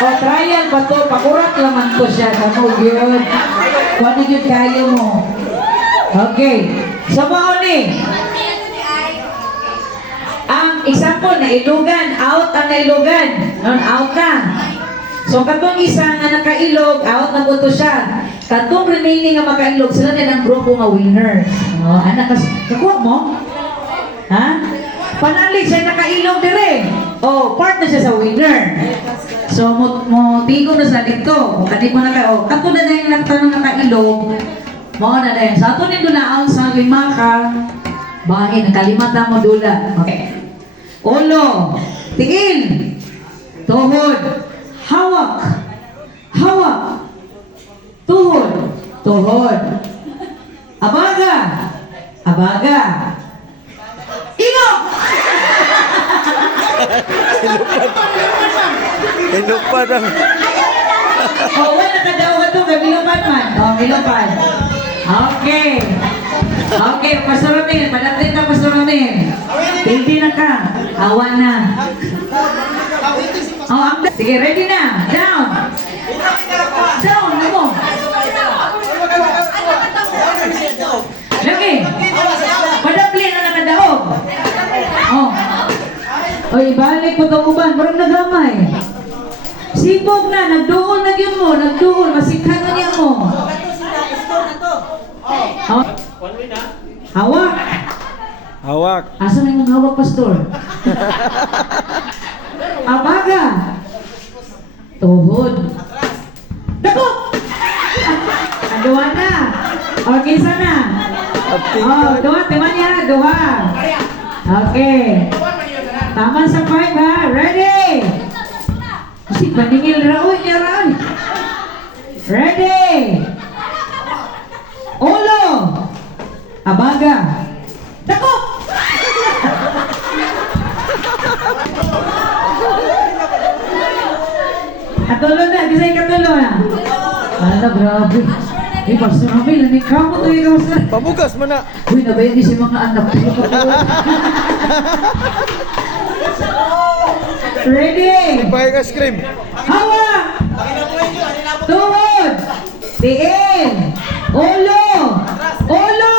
O, trial pa to. Pakurat naman to siya. Kamu yun. Kung ano yun kayo mo. Okay. So, mauni. Ang example na ilugan. Out ang nailugan. Noon, out na. So, katong isa nga nakailog, out na po to siya. Katong remaining nga makailog, sila na ng grupo nga winner. O, anak, kakuha mo? Ha? Panalig siya nakailog dire. Oh, part na siya sa winner. So, mo tigo na sa dito. Kadi mo na kayo. Kato na yung nagtanong nakailog. Mo na na yun. Sa ato nito na sa lima ka. Bahin, nakalimata mo dula. Okay. Ulo. Tingin. Tuhod. Hawak. Hawak. Tuhod. Tuhod. Abaga. Abaga. Inok! Ilupad ang... Oh, wala nakadaw ka ito. Milupad man. Oh, milupad. Okay. Okay, Pastor Romel. Padating ka, Pastor Romel. Hindi na ka. Awa na. Oh, sige, ready na. Down. Down, ano mo? Lagi. Padapli na nakadaog. Oh. Oy, balik po itong uban. Parang nagamay. Sibog na. Nagduol na yun mo. Nagduol. Masikhan na niya mo. Oh. Hawak. Hawak. Asa na yung hawak, Pastor? Abaga. Tuhod. Dako! Dua na. Okay, sana. Oh, dua. Teman niya. Dua. Okay. Tama sa 5 ha. Ready? Kasi paningil raon niya raon. Ready? Ulo. Abaga. Dako! Katulo na. Bisay katulo na. Ala, grabe. Eh, Pastor Ramil, namin kamo to ikaw sa... Pabugas mo na. Uy, nabayan niyo si mga anak. Ready? Pahay ka scream. Hawak! Tuhod! Tiin! Ulo! Ulo!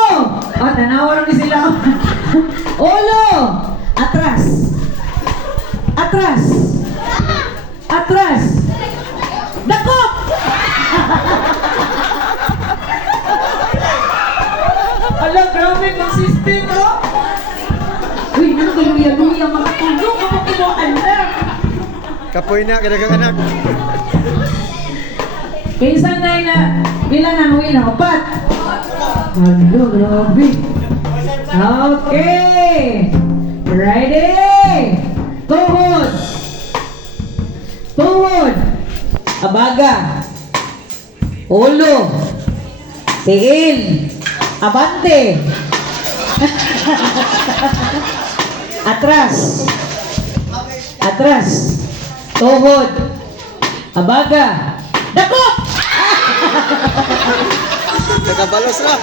O, tanawa rin sila. Ulo! Atras! Atras! Atras! Dakop! Ala, grabe, consistent, no? Uy, ano ka luya-luya, makatulong ako kimo, anak! Kapoy na, kadagang anak. Kinsan na ilan ang uwi na? 4. Hello, grabe. Okay. Ready? Tuhod. Tuhod. Abaga. Ulo. Tiin. Abante. Atras. Atras. Tuhod. Abaga. Dako! Nakabalos na.